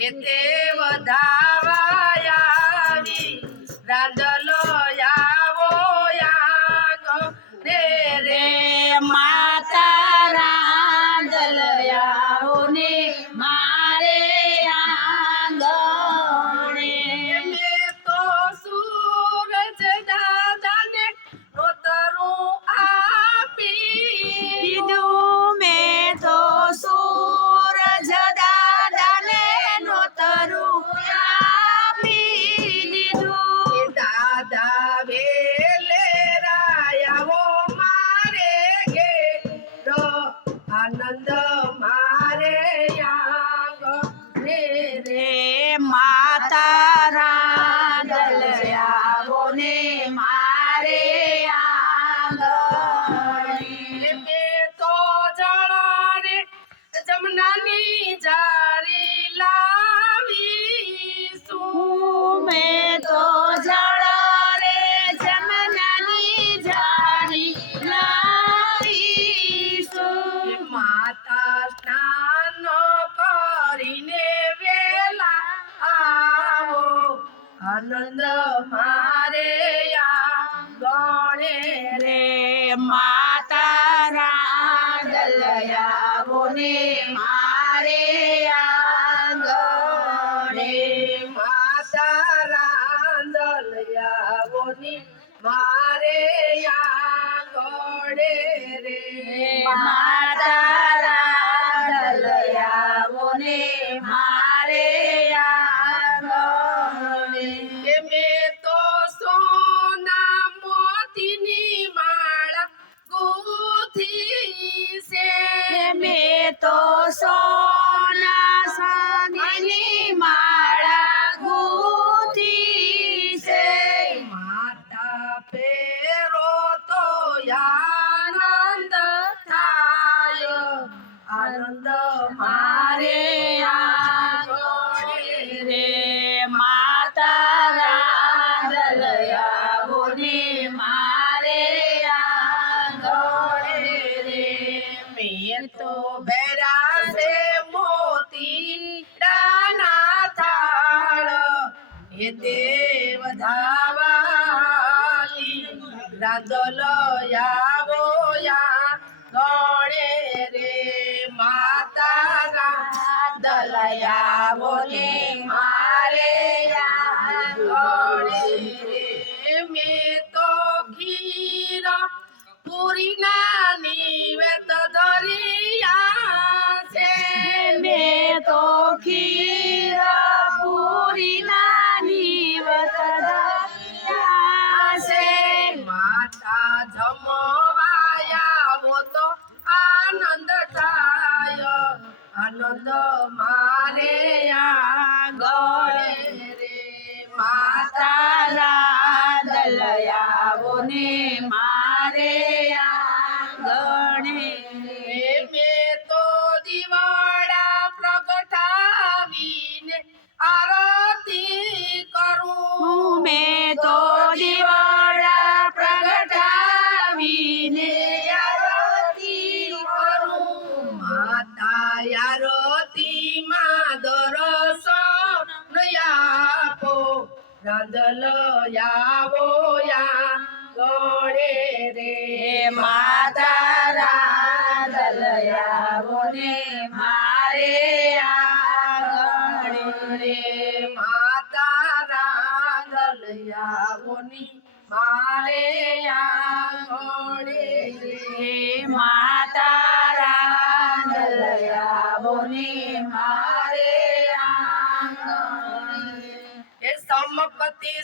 siguiente. આનંદ મારે રે રે માતા રાંદલ આવો ને મારે આંગણે આનંદ મારે ગણે રે માતા રાંદલ આવો ને મારે ગણે માતા રાંદલિયાઓની મારે આંગણે આનંદ મારે આંગણે રે માતા આવો ને મારે આંગણે રે મેં તો બેરા છે મોતી દાના થાળ એ દેવ ધાવાલી રાંદલ આવો યા ગણે પૂરી નાની વેત ધરિયા છે મેં તો ખીર પૂરી નાની વતરાયા છે માતા જમવાયા હો તો આનંદ થાય આનંદ મારે આંગણે રે માતા તારા આંગણે મેં તો દિવાળા પ્રગટાવીને આરતી કરું. મેં તો દિવાળા પ્રગટાવીને આરતી કરું. માતા આરતી માં દર્શન આપો. રાંદલ આવો યા ગણે રે માતા રાંદલયાવો ને મારે આંગણે રે. માતા રાંદલયાઓની મારે આંગણે રે. માતા રાંદલયાવો ને મારે આંગણે એ સમપતિ